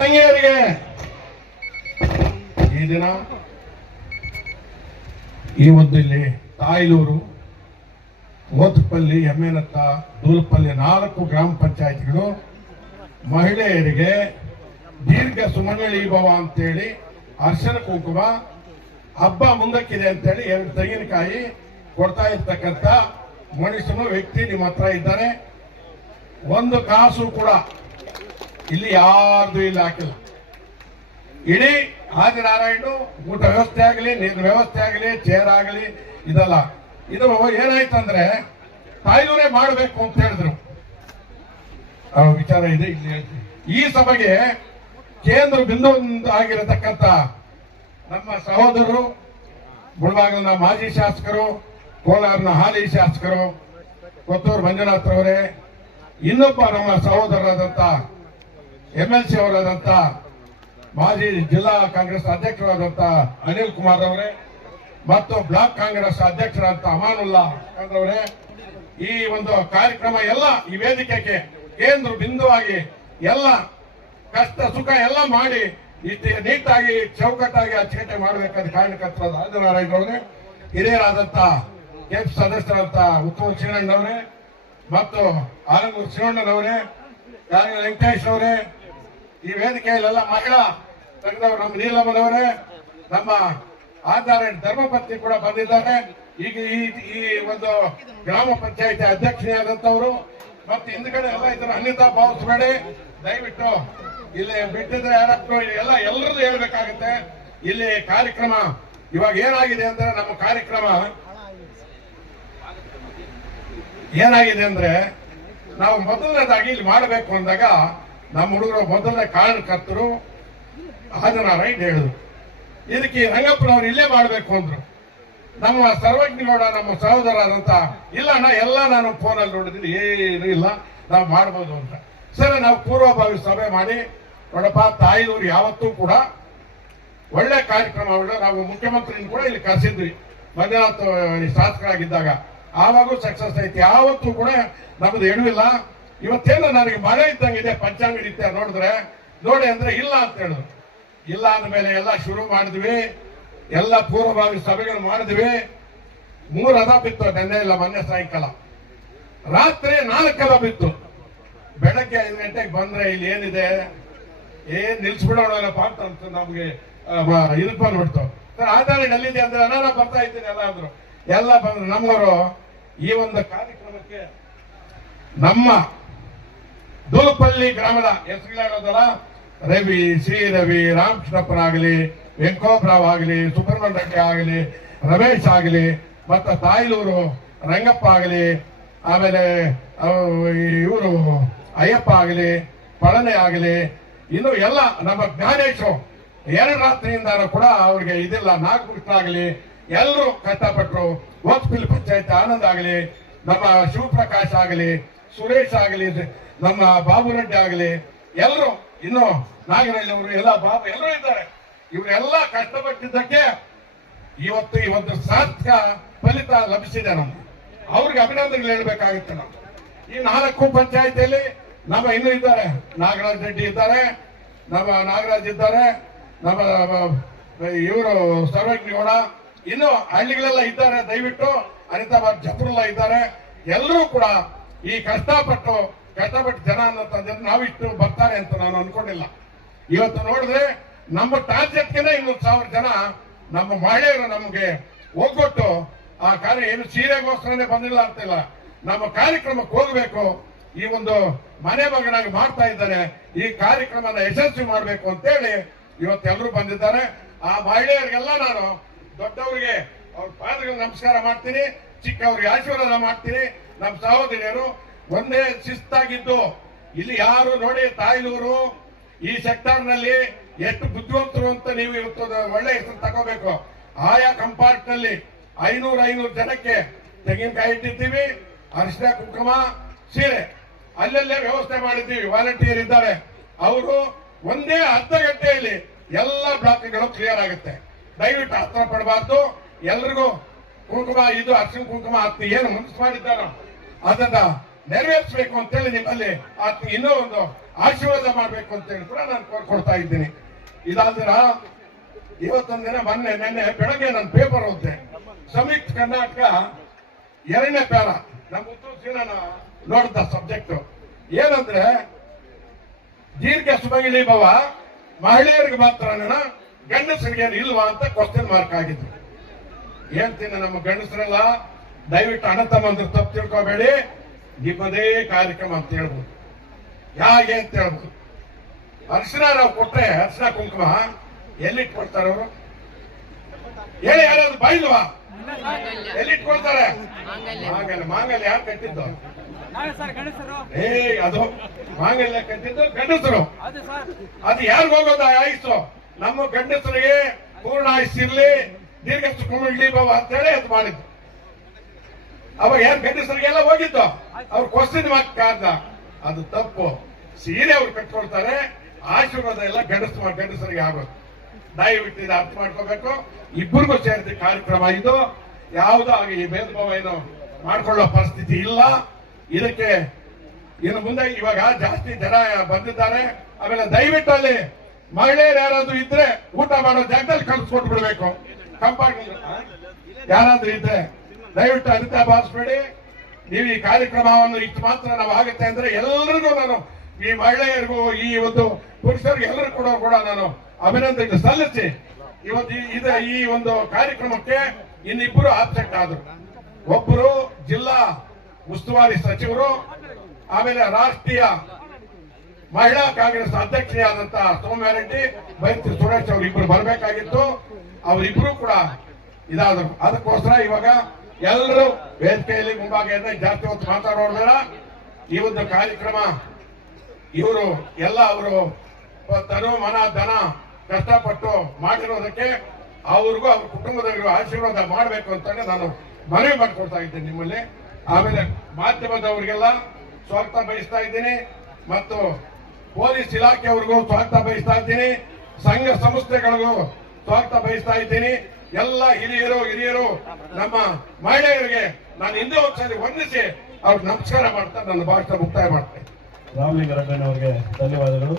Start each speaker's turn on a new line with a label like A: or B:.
A: ಈ ದಿನ ಈ ಒಂದು ಇಲ್ಲಿ ತಾಯ್ಲೂರು, ಓತಪಲ್ಲಿ, ಎಮ್ಮೆನತ್ತ, ದೂಲಪಲ್ಲಿ ನಾಲ್ಕು ಗ್ರಾಮ ಪಂಚಾಯತ್ಗಳು ಮಹಿಳೆಯರಿಗೆ ದೀರ್ಘ ಸುಮಂಗಳಿ ಭವ ಅಂತೇಳಿ ಅರ್ಶನ ಕುಂಕುಮ, ಹಬ್ಬ ಮುಂದಕ್ಕಿದೆ ಅಂತೇಳಿ ಎರಡು ತೆಂಗಿನಕಾಯಿ ಕೊಡ್ತಾ ಇರ್ತಕ್ಕಂಥ ಮನುಷ್ಯನು ವ್ಯಕ್ತಿ ನಿಮ್ಮ ಹತ್ರ ಇದ್ದಾರೆ ಒಂದು ಕಾಸು ಕೂಡ ಇಲ್ಲಿ ಯಾರ್ದು ಇಲ್ಲ ಹಾಕಿಲ್ಲ. ಇಡೀ ಆದಿನಾರಾಯಣ ಊಟ ವ್ಯವಸ್ಥೆ ಆಗಲಿ ನೀರಿನ ವ್ಯವಸ್ಥೆ ಆಗಲಿ ಚೇರ್ ಆಗಲಿ, ಇದಲ್ಲ. ಇದು ಏನಾಯ್ತಂದ್ರೆ ತಾಯ್ದೂರೇ ಮಾಡಬೇಕು ಅಂತ ಹೇಳಿದ್ರು. ವಿಚಾರ ಇದೆ ಇಲ್ಲಿ. ಈ ಸಭೆಗೆ ಕೇಂದ್ರ ಬಿಂದು ಆಗಿರತಕ್ಕಂತ ನಮ್ಮ ಸಹೋದರರು, ಮುಳಬಾಗಿಲಿನ ಮಾಜಿ ಶಾಸಕರು, ಕೋಲಾರನ ಹಾಲಿ ಶಾಸಕರು, ಕೊತ್ತೂರು ಮಂಜುನಾಥ್ ಅವರೇ ಇನ್ನೊಬ್ಬ ನಮ್ಮ ಸಹೋದರರಾದಂತ ಎಂ ಎಲ್ ಸಿ ಅವರಾದಂತ ಮಾಜಿ ಜಿಲ್ಲಾ ಕಾಂಗ್ರೆಸ್ ಅಧ್ಯಕ್ಷರಾದಂತ ಅನಿಲ್ ಕುಮಾರ್ ಅವರೇ ಮತ್ತು ಬ್ಲಾಕ್ ಕಾಂಗ್ರೆಸ್ ಅಧ್ಯಕ್ಷರಾದಂತ ಅಮಾನುಲ್ಲಾ ಅವರೇ ಈ ಒಂದು ಕಾರ್ಯಕ್ರಮ ಎಲ್ಲ ಈ ವೇದಿಕೆಗೆ ಕೇಂದ್ರ ಬಿಂದುವಾಗಿ ಎಲ್ಲ ಕಷ್ಟ ಸುಖ ಎಲ್ಲ ಮಾಡಿ ನೀಟಾಗಿ ಚೌಕಟ್ಟಾಗಿ ಅಚ್ಚುಕಟ್ಟೆ ಮಾಡಬೇಕಾದ ಕಾರ್ಯಕರ್ತರ ರಾಜನಾರಾಯಣ ಅವರೇ ಹಿರಿಯರಾದಂತ ಎಫ್ ಸದಸ್ಯರಂತ ಉತ್ತಮ ಶ್ರೀರಣ್ಣವರೇ ಮತ್ತು ಆಲಂಗೂರು ಶಿವಣ್ಣನವರೇ ಯಾರ ವೆಂಕಟೇಶ್ ಅವರೇ, ಈ ವೇದಿಕೆಯಲ್ಲೆಲ್ಲ ಮಹಿಳಾ ಸಂಘದವರು, ನಮ್ಮ ನೀಲಮ್ಮನವರೇ ನಮ್ಮ ಆಧಾರ ಧರ್ಮಪತ್ನಿ ಕೂಡ ಬಂದಿದ್ದಾರೆ. ಈಗ ಈ ಈ ಒಂದು ಗ್ರಾಮ ಪಂಚಾಯತಿ ಅಧ್ಯಕ್ಷರಾದಂತವರು ಮತ್ತೆ ಹಿಂದ್ಗಡೆ ಎಲ್ಲ ಇದ್ದಾರೆ ಅನ್ಯತಾ ಭಾವಿಸ್ಬೇಡಿ ದಯವಿಟ್ಟು ಇಲ್ಲಿ ಬಿಟ್ಟಿದ್ರೆ ಯಾರಕ್ಕೂ ಎಲ್ಲ ಎಲ್ಲರದ್ದು ಹೇಳ್ಬೇಕಾಗುತ್ತೆ. ಇಲ್ಲಿ ಕಾರ್ಯಕ್ರಮ ಇವಾಗ ಏನಾಗಿದೆ ಅಂದ್ರೆ ನಮ್ಮ ಕಾರ್ಯಕ್ರಮ ಏನಾಗಿದೆ ಅಂದ್ರೆ ನಾವು ಮೊದಲನೇದಾಗಿ ಇಲ್ಲಿ ಮಾಡಬೇಕು ಅಂದಾಗ ನಮ್ಮ ಹುಡುಗರು ಮೊದಲನೇ ಕಾರಣಕರ್ತರು ಹಾಜನಾರಾಯಣ್ ಹೇಳಿದ್ರು. ಇದಕ್ಕೆ ರಂಗಪ್ಪನವ್ರು ಇಲ್ಲೇ ಮಾಡಬೇಕು ಅಂದ್ರು. ನಮ್ಮ ಸರ್ವಜ್ಞಗೌಡ, ನಮ್ಮ ಸಹೋದರರಾದಂತ ಇಲ್ಲ ಅಣ್ಣ, ಎಲ್ಲ ನಾನು ಫೋನಲ್ಲಿ ನೋಡಿದ್ದೀನಿ, ಏನು ಇಲ್ಲ, ನಾವು ಮಾಡ್ಬೋದು ಅಂತ. ಸರಿ, ನಾವು ಪೂರ್ವಭಾವಿ ಸಭೆ ಮಾಡಿ, ನೋಡಪ್ಪ, ತಾಯಿದವ್ರು ಯಾವತ್ತೂ ಕೂಡ ಒಳ್ಳೆ ಕಾರ್ಯಕ್ರಮಗಳು ನಾವು ಮುಖ್ಯಮಂತ್ರಿ ಕೂಡ ಇಲ್ಲಿ ಕರೆಸಿದ್ವಿ. ಮಂಜುನಾಥ್ ಶಾಸಕರಾಗಿದ್ದಾಗ. ಆವಾಗೂ ಸಕ್ಸಸ್ ಐತಿ. ಯಾವತ್ತೂ ಕೂಡ ನಮ್ದು ಎಡವಿಲ್ಲ ಇವತ್ತೇನು ನನಗೆ ಮಳೆ ಇದ್ದಂಗಿದೆ ಪಂಚಾಂಗ ರೀತಿಯ ನೋಡಿದ್ರೆ. ನೋಡಿ ಅಂದ್ರೆ ಇಲ್ಲ ಅಂತ ಹೇಳಿದ್ರು ಇಲ್ಲ ಅಂದಮೇಲೆ ಎಲ್ಲ ಶುರು ಮಾಡಿದ್ವಿ. ಎಲ್ಲ ಪೂರ್ವಭಾವಿ ಸಭೆಗಳು ಮಾಡಿದ್ವಿ. ಮೂರು ಅದ ಬಿತ್ತು, ನೆನ್ನೆ ಇಲ್ಲ, ಮೊನ್ನೆ ಸಾಯಂಕಾಲ. ರಾತ್ರಿ ನಾಲ್ಕರ ಬಿತ್ತು. ಬೆಳಗ್ಗೆ ಐದು ಗಂಟೆಗೆ ಬಂದ್ರೆ ಇಲ್ಲಿ ಏನಿದೆ? ಏನ್ ನಿಲ್ಸ್ಬಿಡೋಣ ಅಂತ ನಮ್ಗೆ ಇದಕ್ಕೆ ಬಂದ್ಬಿಡ್ತು. ಆಧಾರ ಎಲ್ಲಿದೆ ಅಂದ್ರೆ ನಾನು ಬರ್ತಾ ಇದ್ದೀನಿ ಎಲ್ಲ ಅಂದ್ರು. ಎಲ್ಲ ಬಂದ್ರು ನಮ್ಮವರು ಈ ಒಂದು ಕಾರ್ಯಕ್ರಮಕ್ಕೆ ನಮ್ಮ ದೂಲಪಲ್ಲಿ ಗ್ರಾಮದ ಹೆಸರುಗಳಾಗೋದಲ್ಲ ರವಿ, ಶ್ರೀ ರವಿ ರಾಮಕೃಷ್ಣಪ್ಪನಾಗಲಿ ವೆಂಕೋಬ್ರಾವ್ ಆಗಲಿ, ಸುಬ್ರಹ್ಮಣ್ಯ ರೆಡ್ಡಿ ಆಗಲಿ, ರಮೇಶ್ ಆಗಲಿ, ಮತ್ತು ತಾಯ್ಲೂರು ರಂಗಪ್ಪ ಆಗಲಿ, ಆಮೇಲೆ ಇವರು ಅಯ್ಯಪ್ಪ ಆಗಲಿ, ಪಳನೆ ಆಗಲಿ, ಇನ್ನು ಎಲ್ಲ ನಮ್ಮ ಜ್ಞಾನೇಶು, ಎರಡು ರಾತ್ರಿಯಿಂದ ಕೂಡ ಅವ್ರಿಗೆ ಇದಿಲ್ಲ ನಾಗಕೃಷ್ಣ ಆಗಲಿ ಎಲ್ಲರೂ ಕಷ್ಟಪಟ್ಟರು ಓತ್ಪಿಲ್ ಪಂಚಾಯತ್ ಆನಂದ್ ಆಗಲಿ, ನಮ್ಮ ಶಿವಪ್ರಕಾಶ್ ಆಗಲಿ, ಸುರೇಶ್ ಆಗಲಿ, ನಮ್ಮ ಬಾಬು ರೆಡ್ಡಿ ಆಗಲಿ ಎಲ್ಲರೂ ಇನ್ನು ನಾಗರಾಜ್ ಅವರು, ಎಲ್ಲ ಬಾಬು ಎಲ್ಲರೂ ಇದ್ದಾರೆ. ಇವರೆಲ್ಲ ಕಷ್ಟಪಟ್ಟಿದ್ದಕ್ಕೆ ಇವತ್ತು ಈ ಒಂದು ಸಾರ್ಥಕ ಫಲಿತ ಲಭಿಸಿದೆ ನಮ್ಗೆ. ಅವ್ರಿಗೆ ಅಭಿನಂದನೆಗಳು ಹೇಳ್ಬೇಕಾಗುತ್ತೆ ನಾವು. ಈ ನಾಲ್ಕು ಪಂಚಾಯತಿಯಲ್ಲಿ ನಮ್ಮ ಇನ್ನೂ ಇದ್ದಾರೆ. ನಾಗರಾಜ್ ರೆಡ್ಡಿ ಇದ್ದಾರೆ, ನಮ್ಮ ನಾಗರಾಜ್ ಇದ್ದಾರೆ, ನಮ್ಮ ಇವರು ಸರ್ವಜ್ಞಗೌಡ ಇನ್ನು ಹಳ್ಳಿಗಳೆಲ್ಲ ಇದ್ದಾರೆ. ದಯವಿಟ್ಟು ಅನಿತಾಬಾದ್ ಜಫರುಲ್ಲಾ ಇದ್ದಾರೆ. ಎಲ್ಲರೂ ಕೂಡ ಈ ಕಷ್ಟಪಟ್ಟು ಕಷ್ಟಪಟ್ಟು ಜನ ಅನ್ನೋಂಥದ್ದು ನಾವಿಷ್ಟು ಬರ್ತಾರೆ ಅಂತ ನಾನು ಅನ್ಕೊಂಡಿಲ್ಲ. ಇವತ್ತು ನೋಡಿದ್ರೆ ನಮ್ಮ ಟಾರ್ಗೆಟ್ಗೆನೆ ಇನ್ನೊಂದು ಸಾವಿರ ಜನ ನಮ್ಮ ಮಹಿಳೆಯರು ನಮಗೆ ಒಗ್ಗೊಟ್ಟು ಆ ಕಾರ್ಯ ಏನು ಸೀರೆಗೋಸ್ಕರನೇ ಬಂದಿಲ್ಲ ಅಂತಿಲ್ಲ. ನಮ್ಮ ಕಾರ್ಯಕ್ರಮಕ್ಕೆ ಹೋಗ್ಬೇಕು. ಈ ಒಂದು ಮನೆ ಮಗನಾಗಿ ಮಾಡ್ತಾ ಇದ್ದಾರೆ. ಈ ಕಾರ್ಯಕ್ರಮನ ಯಶಸ್ವಿ ಮಾಡಬೇಕು ಅಂತೇಳಿ ಇವತ್ತೆಲ್ಲರೂ ಬಂದಿದ್ದಾರೆ. ಆ ಮಹಿಳೆಯರಿಗೆಲ್ಲ ನಾನು ದೊಡ್ಡವರಿಗೆ ಅವ್ರ ಪಾದಗಳಿಗೆ ನಮಸ್ಕಾರ ಮಾಡ್ತೀನಿ, ಚಿಕ್ಕವ್ರಿಗೆ ಆಶೀರ್ವಾದ ಮಾಡ್ತೀನಿ. ನಮ್ಮ ಸಹೋದರಿಯರು ಒಂದೇ ಶಿಸ್ತಾಗಿದ್ದು, ಇಲ್ಲಿ ಯಾರು ನೋಡಿ ತಾಯ್ಲೂರು, ಈ ಸೆಕ್ಟರ್ನಲ್ಲಿ ಎಷ್ಟು ಬುದ್ಧಿವಂತರು ಅಂತ ನೀವು ಇವತ್ತು ಒಳ್ಳೆ ಹೆಸರು ತಗೋಬೇಕು. ಆಯಾ ಕಂಪಾರ್ಟ್ನಲ್ಲಿ ಐನೂರು ಐನೂರು ಜನಕ್ಕೆ ತೆಂಗಿನಕಾಯಿ ಇಟ್ಟಿದ್ದೀವಿ, ಅರಿಶಿನ ಕುಂಕುಮ, ಸೀರೆ. ಅಲ್ಲಲ್ಲೇ ವ್ಯವಸ್ಥೆ ಮಾಡಿದ್ದೀವಿ, ವಾಲಂಟಿಯರ್ ಇದ್ದಾರೆ. ಅವರು ಒಂದೇ ಅರ್ಧ ಗಂಟೆಯಲ್ಲಿ ಎಲ್ಲ ಬ್ಲಾಕ್ಗಳು ಕ್ಲಿಯರ್ ಆಗುತ್ತೆ. ದಯವಿಟ್ಟು ಹತ್ರ ಪಡಬಾರ್ದು. ಎಲ್ರಿಗೂ ಕುಂಕುಮ ಇದು ಅರ್ಶಿನ ಕುಂಕುಮ ಹತ್ತು ಏನು ಮನಸ್ಸು ಮಾಡಿದ್ದಾರ ಅದನ್ನ ನೆರವೇರಿಸಬೇಕು ಅಂತೇಳಿ ನಿಮ್ಮಲ್ಲಿ ಆತ್ಮ ಇನ್ನೂ ಒಂದು ಆಶೀರ್ವಾದ ಮಾಡಬೇಕು ಅಂತ ಹೇಳಿ ಕೂಡ ನಾನು ಕೋರ್ಕೊಡ್ತಾ ಕೊಡ್ತಾ ಇದ್ದೀನಿ ಇದಾದ್ರ ಇವತ್ತೊಂದು ದಿನ ಮೊನ್ನೆ, ನೆನ್ನೆ ಬೆಳಗ್ಗೆ ನಾನು ಪೇಪರ್ ಓದಿದೆ. ಸಂಯುಕ್ತ ಕರ್ನಾಟಕ ಎರಡನೇ ಪ್ಯಾರ. ನಮ್ಮ ಉತ್ತರ ನೋಡಿದ ಸಬ್ಜೆಕ್ಟ್ ಏನಂದ್ರೆ ದೀರ್ಘ ಸುಭಗಿಲಿ ಭವ ಮಹಿಳೆಯರಿಗೆ ಮಾತ್ರ ಗಂಡಸರಿಗೆ ಏನು ಇಲ್ವಾ ಅಂತ ಕ್ವಶನ್ ಮಾರ್ಕ್ ಆಗಿದ್ರು. ಹೇಳ್ತೀನಿ ನಮ್ಮ ಗಂಡಸರೆಲ್ಲ? ದಯವಿಟ್ಟು ಅಣ್ಣ ತಮ್ಮಂದ್ರು ತಪ್ಪು ತಿಳ್ಕೊಬೇಡಿ. ನಿಮ್ಮದೇ ಕಾರ್ಯಕ್ರಮ ಅಂತ ಹೇಳ್ಬೋದು. ಯಾಕೆ ಅಂತ ಹೇಳ್ಬೋದು? ಅರ್ಶನ ನಾವು ಕೊಟ್ಟರೆ ಅರ್ಶನ ಕುಂಕುಮ ಎಲ್ಲಿಟ್ ಕೊಡ್ತಾರೆ ಅವರು? ಹೇಳಿ ಯಾರಾದ್ರು ಬೈಲ್ವಾ? ಎಲ್ಲಿಟ್ ಕೊಡ್ತಾರೆ? ಮಾಂಗಲ್ಯ. ಮಾಂಗಲ್ಯ. ಯಾರು ಕಟ್ಟಿದ್ದು?
B: ನಾವೇ ಸರ್ ಗಣೇಶರು
A: ಏ ಅದು ಮಾಂಗಲ್ಯ ಕಟ್ಟಿದ್ದು ಗಂಡಸರು.
B: ಅದು ಯಾರು
A: ಅದು ಯಾರಿಗ ಹೋಗೋದ ಆಯುಸ್ಸು? ನಮ್ಮ ಗಂಡಸರಿಗೆ ಪೂರ್ಣ ಆಯುಸ್ ಇರ್ಲಿ ದೀರ್ಘ ಸುಖಮಿಡ್ಲಿ ಬಾವ ಅಂತೇಳಿ ಅದು ಮಾಡಿದ್ದು. ಅವಾಗ ಯಾರು ಗಂಡಸರಿಗೆಲ್ಲ ಹೋಗಿದ್ದು, ಅವ್ರು ಕ್ವಶನ್ ಕಾರಣ ಅದು ತಪ್ಪು. ಸೀರೆ ಅವ್ರು ಕಟ್ಕೊಳ್ತಾರೆ, ಆಶೀರ್ವಾದ ಎಲ್ಲ ಗಂಡಸ್ ಗಂಡಸರಿಗೆ ಆಗೋದು. ದಯವಿಟ್ಟು ಇದು ಅರ್ಥ ಮಾಡ್ಕೋಬೇಕು. ಇಬ್ಬರಿಗೂ ಸೇರಿದ ಕಾರ್ಯಕ್ರಮ ಇದು. ಯಾವುದೋ ಆಗಿ ಈ ಭೇದ ಭಾವ ಏನು ಮಾಡ್ಕೊಳ್ಳೋ ಪರಿಸ್ಥಿತಿ ಇಲ್ಲ. ಇದಕ್ಕೆ ಇನ್ನು ಮುಂದೆ ಇವಾಗ ಜಾಸ್ತಿ ಜನ ಬಂದಿದ್ದಾರೆ. ಆಮೇಲೆ ದಯವಿಟ್ಟು ಅಲ್ಲಿ ಮಹಿಳೆಯರು ಯಾರಾದ್ರೂ ಇದ್ರೆ ಊಟ ಮಾಡೋ ಜಾಗದಲ್ಲಿ ಕಳ್ಸಿಕೊಟ್ಟು ಬಿಡ್ಬೇಕು. ಕಂಪಾರ್ಟ್ಮೆಂಟ್ ಯಾರಾದ್ರೂ ಇದ್ರೆ ದಯವಿಟ್ಟು ಅನಿತಾ ಭಾವಿಸ್ಬೇಡಿ ನೀವು ಈ ಕಾರ್ಯಕ್ರಮವನ್ನು ಇಷ್ಟು ಮಾತ್ರ ನಾವು ಆಗುತ್ತೆ ಅಂದ್ರೆ ಎಲ್ಲರಿಗೂ ನಾನು ಈ ಮಹಿಳೆಯರಿಗೂ ಈ ಒಂದು ಪುರುಷರಿಗೆ ಎಲ್ಲರೂ ಕೂಡ ಕೂಡ ನಾನು ಅಭಿನಂದನೆ ಸಲ್ಲಿಸಿ. ಇವತ್ತು ಇದು ಇದ ಈ ಒಂದು ಕಾರ್ಯಕ್ರಮಕ್ಕೆ ಇನ್ನಿಬ್ಬರು ಆಬ್ಜೆಕ್ಟ್ ಆದರು. ಒಬ್ಬರು ಜಿಲ್ಲಾ ಉಸ್ತುವಾರಿ ಸಚಿವರು, ಆಮೇಲೆ ರಾಷ್ಟ್ರೀಯ ಮಹಿಳಾ ಕಾಂಗ್ರೆಸ್ ಅಧ್ಯಕ್ಷೆಯಾದಂತ ಸೋಮ್ಯಾರೆಡ್ಡಿ ಮೈತ್ರಿ ಸುರೇಶ್ ಅವರಿಬ್ಬರು ಬರಬೇಕಾಗಿತ್ತು. ಅವರಿಬ್ರು ಕೂಡ ಇದಾದ್ರು. ಅದಕ್ಕೋಸ್ಕರ ಇವಾಗ ಎಲ್ಲರೂ ವೇದಿಕೆಯಲ್ಲಿ ಮುಂಭಾಗ ಜಾಸ್ತಿ ಹೊತ್ತು ಮಾತಾಡೋಣ ಈ ಒಂದು ಕಾರ್ಯಕ್ರಮ ಇವರು ಎಲ್ಲ ಅವರು ತನು ಮನ, ಧನ ಕಷ್ಟಪಟ್ಟು ಮಾಡಿರೋದಕ್ಕೆ ಅವ್ರಿಗೂ ಅವ್ರ ಕುಟುಂಬದವರಿಗೂ ಆಶೀರ್ವಾದ ಮಾಡಬೇಕು ಅಂತಾನೆ ನಾನು ಮನವಿ ಮಾಡ್ಕೊಳ್ತಾ ಇದ್ದೀನಿ ನಿಮ್ಮಲ್ಲಿ. ಆಮೇಲೆ ಮಾಧ್ಯಮದವರಿಗೆಲ್ಲ ಸ್ವಾಗತ ಬಯಸ್ತಾ ಇದ್ದೀನಿ. ಮತ್ತು ಪೊಲೀಸ್ ಇಲಾಖೆಯವ್ರಿಗೂ ಸ್ವಾಗತ ಬಯಸ್ತಾ ಇದ್ದೀನಿ. ಸಂಘ ಸಂಸ್ಥೆಗಳಿಗೂ ಸ್ವಾಗತ ಬಯಸ್ತಾ ಇದ್ದೀನಿ. ಎಲ್ಲ ಹಿರಿಯರು ಹಿರಿಯರು, ನಮ್ಮ ಮಹಿಳೆಯರಿಗೆ ನಾನು ಹಿಂದೆ ಒಂದ್ಸರಿ ವಂದಿಸಿ ಅವ್ರಿಗೆ ನಮಸ್ಕಾರ ಮಾಡ್ತಾ ನನ್ನ ಭಾಷಣ ಮುಕ್ತಾಯ ಮಾಡ್ತೇನೆ.
C: ರಾಮಲಿಂಗರಂಗನ್ ಅವರಿಗೆ ಧನ್ಯವಾದಗಳು.